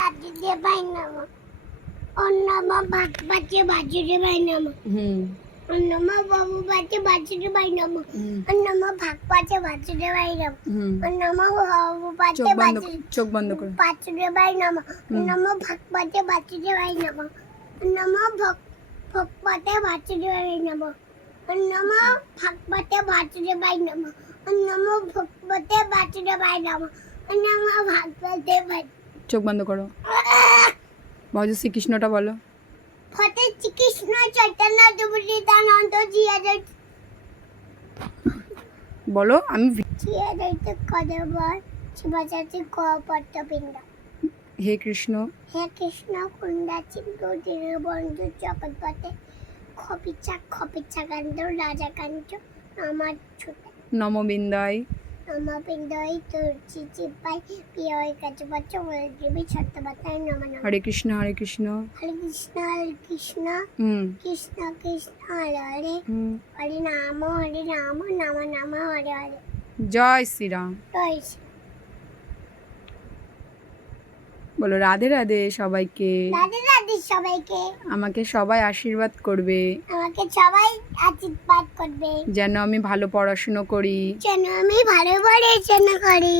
বাজুরে ভাই নাম অন্নমা ভাত বাজে বাজুরে ভাই নাম অন্নমা বাবু বাজে বাজুরে ভাই নাম অন্নমা ভাত বাজে বাজুরে ভাই নাম অন্নমা বাবু বাজে চোখ বন্ধ করো বাজুরে ভাই নাম অন্নমা ভাত বাজে বাজুরে ভাই নাম অন্নমা ভক বাজে বাজুরে ভাই নাম অন্নমা ভাত বাজে বাজুরে ভাই নাম অন্নমা ভক বাজে বাজুরে ভাই নাম অন্নমা ভাত বাজে চোখ বন্ধ করো ভজ শ্রীকৃষ্ণটা বলো ফতে শ্রীকৃষ্ণ চৈতন্য দেবনিতানন্দ বলো আমি জিয়াদৈত কদবর শিবাচার্য কপট্টপিণ্ড হে কৃষ্ণ কৃষ্ণ কুণ্ডা চিন্ত দীনবন্ধু জগৎপতে খপিচ্ছা কাণ্ড রাজাকান্ত আমার ছুটে নমবিন্দায় নমবিন্দই তুলসী চিপাই প্রিয় কাছে বাচ্চা বলে দেবী ছত্রবতায় নম নম হরে কৃষ্ণ হরে কৃষ্ণ হরে কৃষ্ণ কৃষ্ণ কৃষ্ণ হরে হরে হরে নাম নাম নাম হরে হরে জয় শ্রীরাম জয় শ্রী বলো রাধে রাধে সবাইকে রাধে রাধে সবাইকে আমাকে সবাই আশীর্বাদ করবে আমাকে সবাই আশীর্বাদ করবে যেন আমি ভালো পড়াশুনো করি যেন আমি ভালো পড়াশোনা করি।